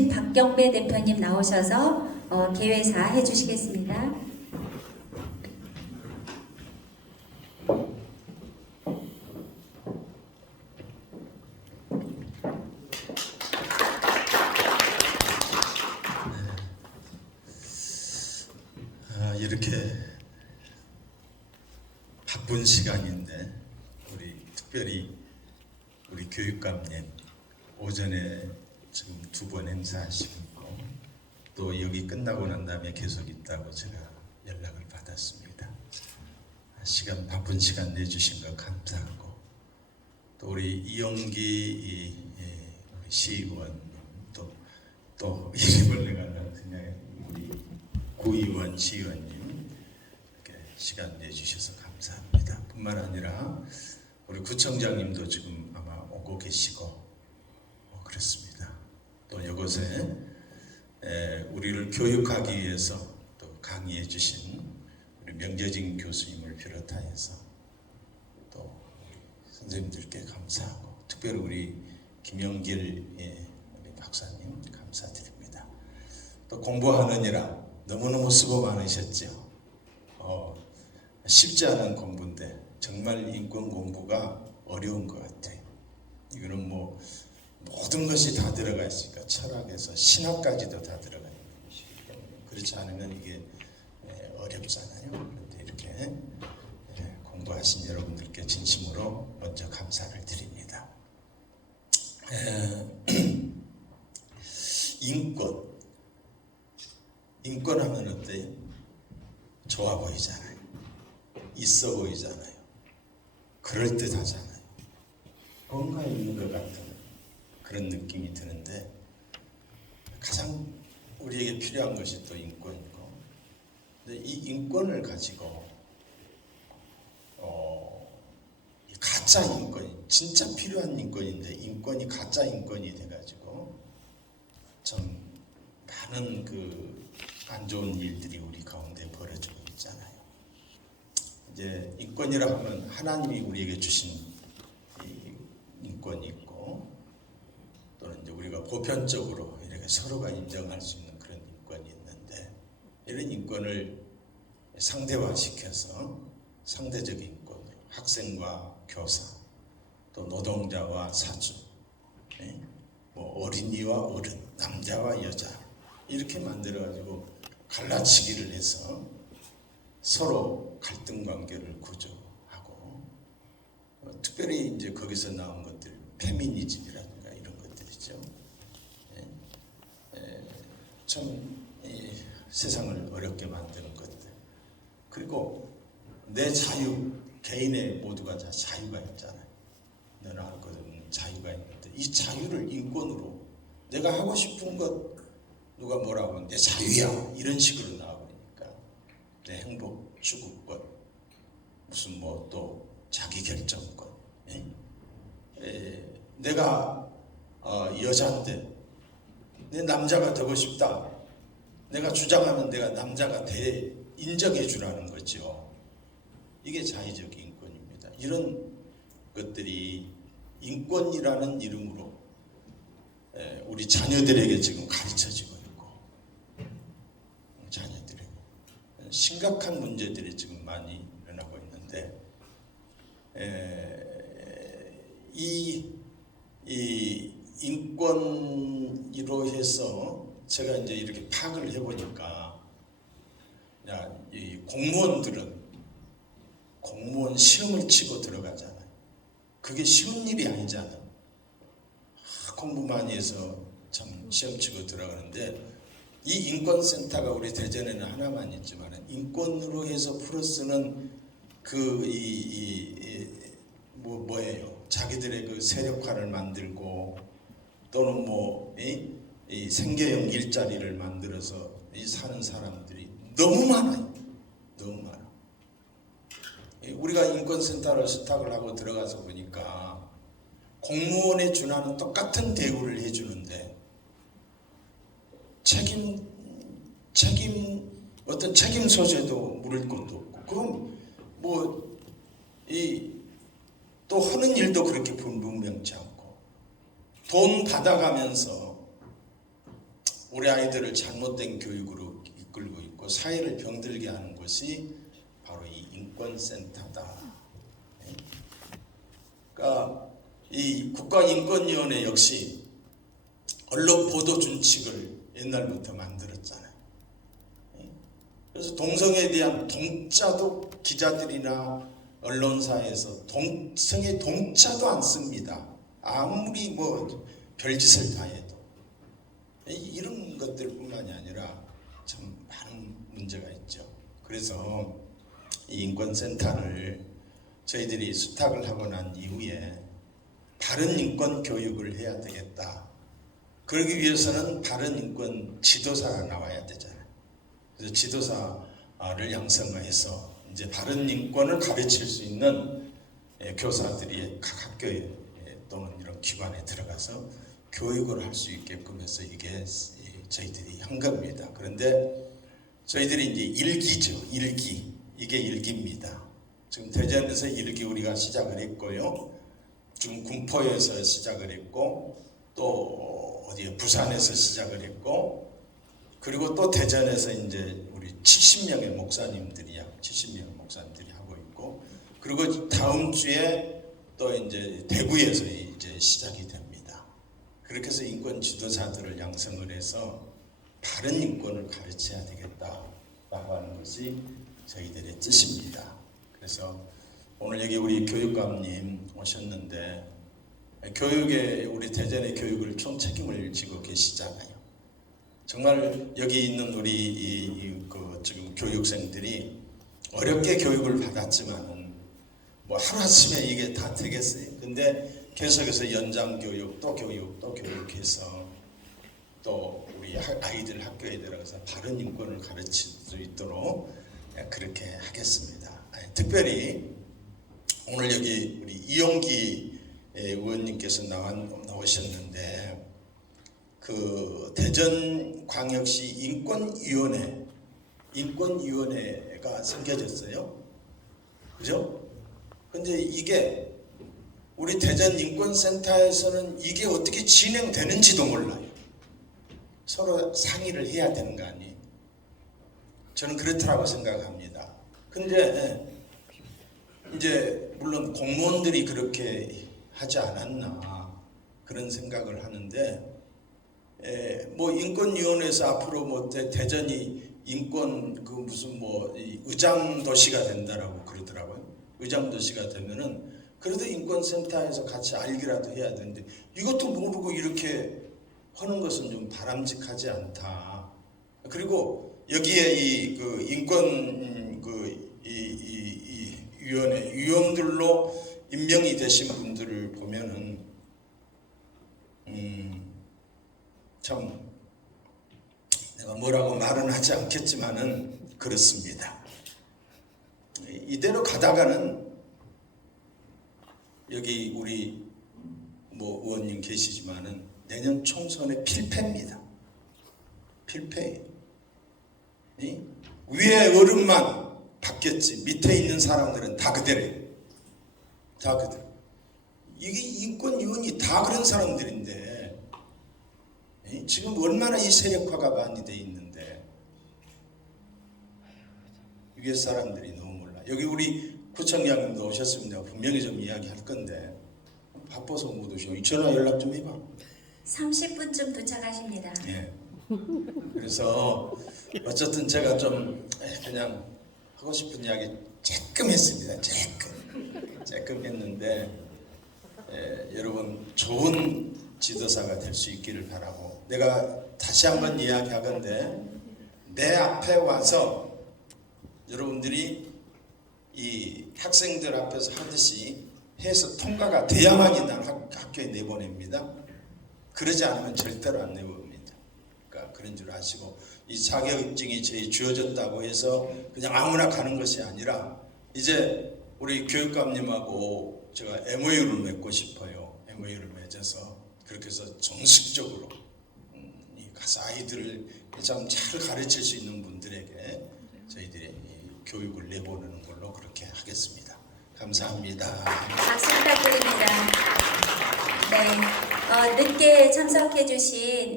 박경배 대표님 나오셔서 어, 개회사 해주시겠습니다. 아, 이렇게 바쁜 시간인데 우리 특별히 우리 교육감님 오전에 지금 두 번 행사하시고 또 여기 끝나고 난 다음에 계속 있다고 제가 연락을 받았습니다. 아, 시간 바쁜 시간 내주신 거 감사하고 또 우리 이영기 이, 예, 우리 시의원 또, 또 이름을 내가 그냥 우리 구의원 시의원님 이렇게 시간 내주셔서 감사합니다. 뿐만 아니라 우리 구청장님도 지금 아마 오고 계시고. 또 이곳에 에, 우리를 교육하기 위해서 또 강의해 주신 우리 명재진 교수님을 비롯하여서 또 선생님들께 감사하고 특별히 우리 김영길 예, 박사님 감사드립니다. 또 공부하느니라 너무너무 수고 많으셨죠. 어, 쉽지 않은 공부인데 정말 인권 공부가 어려운 것 같아요. 이거는 뭐 모든 것이 다 들어가 있으니까 철학에서 신학까지도 다 들어가 있는 것이기 그렇지 않으면 이게 에, 어렵잖아요. 그런데 이렇게 에, 공부하신 여러분들께 진심으로 먼저 감사를 드립니다. 에, 인권 인권 하면 어때요? 좋아 보이잖아요. 있어 보이잖아요. 그럴 듯하잖아요. 뭔가 있는 것 같은 그런 느낌이 드는데 가장 우리에게 필요한 것이 또 인권이고 근데 이 인권을 가지고 어, 이 가짜 인권이 진짜 필요한 인권인데 인권이 가짜 인권이 돼가지고 참 많은 그 안 좋은 일들이 우리 가운데 벌어지고 있잖아요. 이제 인권이라 하면 하나님이 우리에게 주신 이 인권이 있고 우리가 보편적으로 이렇게 서로가 인정할 수 있는 그런 인권이 있는데 이런 인권을 상대화시켜서 상대적 인권으로 학생과 교사 또 노동자와 사주 예? 뭐 어린이와 어른 남자와 여자 이렇게 만들어 가지고 갈라치기를 해서 서로 갈등 관계를 구조하고 어, 특별히 이제 거기서 나온 것들 페미니즘이라든가 이런 것들이죠. 예, 예, 참 이, 세상을 어렵게 만드는 것들 그리고 내 자유 개인의 모두가 다 자유가 있잖아요. 너는 할것 없는 자유가 있는데 이 자유를 인권으로 내가 하고 싶은 것 누가 뭐라고 하면 내 자유야 이런 식으로 나와버리니까 내 행복 추구권 무슨 뭐 또 자기 결정권 예? 에, 내가 어, 여자인데 내 남자가 되고 싶다. 내가 주장하면 내가 남자가 돼. 인정해 주라는 거죠. 이게 자의적 인권입니다. 이런 것들이 인권이라는 이름으로 에, 우리 자녀들에게 지금 가르쳐지고 있고 자녀들에게. 심각한 문제들이 지금 많이 일어나고 있는데 에, 이, 이 인권 으로 해서 제가 이제 이렇게 파악을 해보니까 야, 이 공무원들은 공무원 시험을 치고 들어가잖아요. 그게 쉬운 일이 아니잖아요. 아, 공부 많이 해서 참 시험 치고 들어가는데 이 인권센터가 우리 대전에는 하나만 있지만 인권으로 해서 플러스는 그 그이뭐 뭐예요? 자기들의 그 세력화를 만들고 또는 뭐 이, 이 생계형 일자리를 만들어서 이 사는 사람들이 너무 많아요. 너무 많아. 이 우리가 인권센터를 수탁을 하고 들어가서 보니까 공무원에 준하는 똑같은 대우를 해주는데 책임 책임 어떤 책임 소재도 물을 것도 없고 그럼 뭐 이 또 하는 일도 그렇게 분명치 않고 돈 받아가면서 우리 아이들을 잘못된 교육으로 이끌고 있고 사회를 병들게 하는 것이 바로 이 인권센터다. 예. 그러니까 이 국가인권위원회 역시 언론 보도 준칙을 옛날부터 만들었잖아요. 예. 그래서 동성에 대한 동자도 기자들이나 언론사에서 동성에 동자도 안 씁니다. 아무리 뭐 별짓을 다 해도 이- 이런 것들뿐만이 아니라 참 많은 문제가 있죠. 그래서 이 인권센터를 저희들이 수탁을 하고 난 이후에 바른 인권 교육을 해야 되겠다. 그러기 위해서는 바른 인권 지도사가 나와야 되잖아요. 그래서 지도사를 양성해서 이제 바른 인권을 가르칠 수 있는 예, 교사들이 각 학교에 예, 또는 이런 기관에 들어가서 교육을 할 수 있게끔 해서 이게 예, 저희들이 한 겁니다. 그런데 저희들이 이제 일기죠. 일기. 이게 일기입니다. 지금 대전에서 일기 우리가 시작을 했고요. 지금 군포에서 시작을 했고 또 어디에 부산에서 시작을 했고 그리고 또 대전에서 이제 우리 70명의 목사님들이 약 70명의 목사님들이 하고 있고 그리고 다음 주에 또 이제 대구에서 이제 시작이 됩니다. 그렇게 해서 인권 지도자들을 양성을 해서 바른 인권을 가르쳐야 되겠다라고 하는 것이 저희들의 뜻입니다. 그래서 오늘 여기 우리 교육감님 오셨는데 교육에 우리 대전의 교육을 총 책임을 지고 계시잖아요. 정말 여기 있는 우리 이, 이, 그 지금 교육생들이 어렵게 교육을 받았지만은 뭐 하루아침에 이게 다 되겠어요. 근데 계속해서 연장 교육 또 교육 또 교육해서 또 우리 하- 아이들 학교에 들어가서 바른 인권을 가르칠 수 있도록 그렇게 하겠습니다. 특별히 오늘 여기 우리 이용기 의원님께서 나와, 나오셨는데 그 대전광역시 인권위원회 인권위원회가 생겨졌어요. 그죠? 근데 이게 우리 대전 인권센터에서는 이게 어떻게 진행되는지도 몰라요. 서로 상의를 해야 되는 거 아니에요? 저는 그렇다고 생각합니다. 근데 이제 물론 공무원들이 그렇게 하지 않았나 그런 생각을 하는데 에, 뭐 인권위원회에서 앞으로 뭐 대, 대전이 인권 그 무슨 뭐이 의장 도시가 된다라고 그러더라고요. 의장 도시가 되면은 그래도 인권센터에서 같이 알기라도 해야 되는데 이것도 모르고 이렇게 하는 것은 좀 바람직하지 않다. 그리고 여기에 이 그 인권 그 이 이, 이 위원회 위원들로 임명이 되신 분들을 보면은 음참 내가 뭐라고 말은 하지 않겠지만은 그렇습니다. 이대로 가다가는 여기 우리 뭐 의원님 계시지만은 내년 총선에 필패입니다. 필패. 이 위에 어른만 바뀌었지 밑에 있는 사람들은 다 그대로예요. 다 그대로. 이게 인권 위원이 다 그런 사람들인데 이 지금 얼마나 이 세력화가 많이 돼 있는데 위에 사람들이 너무. 여기 우리 구청장님도 내가 분명히 좀 이야기할 건데 바빠서 못 오셔. 전화 연락 좀 해봐. 30분쯤 도착하십니다. 예. 그래서 어쨌든 제가 좀 그냥 하고 싶은 이야기 조금 했습니다. 조금 조금 했는데 예, 여러분 좋은 지도사가 될 수 있기를 바라고 내가 다시 한번 이야기하건데 내 앞에 와서 여러분들이 이 학생들 앞에서 하듯이 해서 통과가 돼야만이 난 학, 학교에 내보냅니다. 그러지 않으면 절대로 안 내봅니다. 그러니까 그런 줄 아시고 이 자격증이 저희 주어졌다고 해서 그냥 아무나 가는 것이 아니라 이제 우리 교육감님하고 제가 MOU를 맺고 싶어요. MOU를 맺어서 그렇게 해서 정식적으로 음, 이 가서 아이들을 참 잘 가르칠 수 있는 분들에게 저희들이 이 교육을 내보내는 걸로 그렇게 하겠습니다. 감사합니다. 박수 부탁드립니다. 네, 어, 늦게 참석해주신